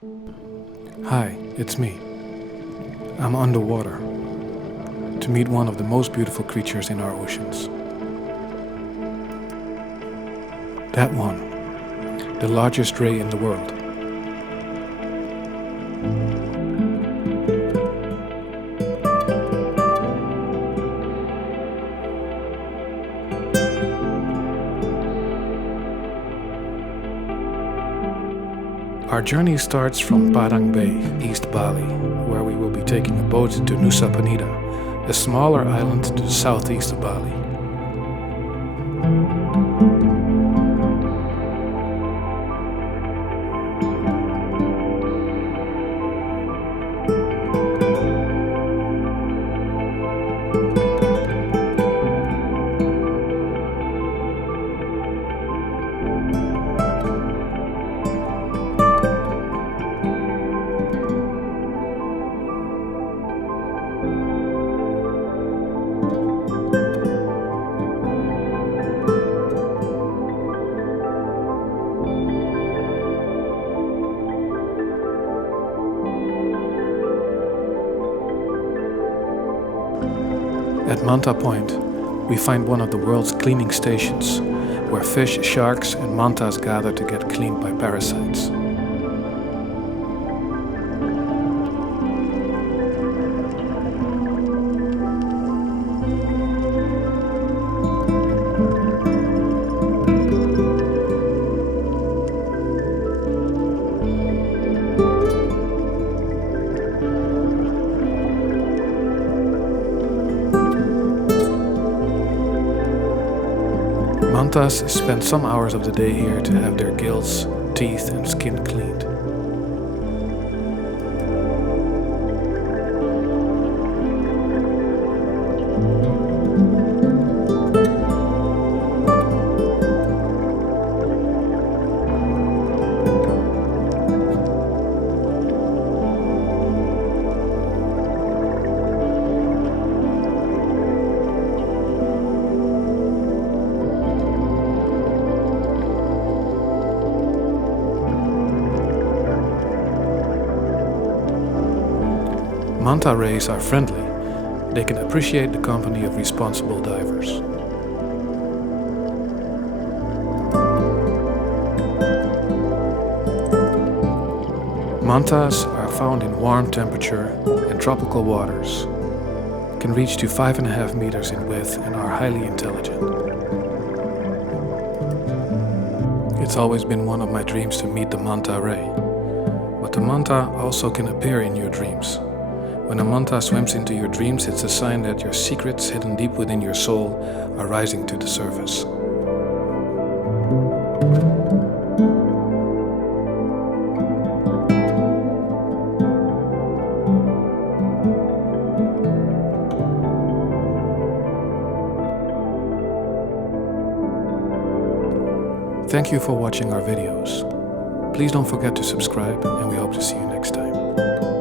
Hi, it's me. I'm underwater to meet one of the most beautiful creatures in our oceans. That one, the largest ray in the world. Our journey starts from Padang Bay, East Bali, where we will be taking a boat to Nusa Penida, a smaller island to the southeast of Bali. At Manta Point, we find one of the world's cleaning stations, where fish, sharks, and mantas gather to get cleaned by parasites. Mantas spend some hours of the day here to have their gills, teeth, and skin cleaned. Manta Rays are friendly. They can appreciate the company of responsible divers. Mantas are found in warm temperature and tropical waters, can reach to 5.5 meters in width and are highly intelligent. It's always been one of my dreams to meet the Manta Ray, but the manta also can appear in your dreams. When a manta swims into your dreams, it's a sign that your secrets hidden deep within your soul are rising to the surface. Thank you for watching our videos. Please don't forget to subscribe, and we hope to see you next time.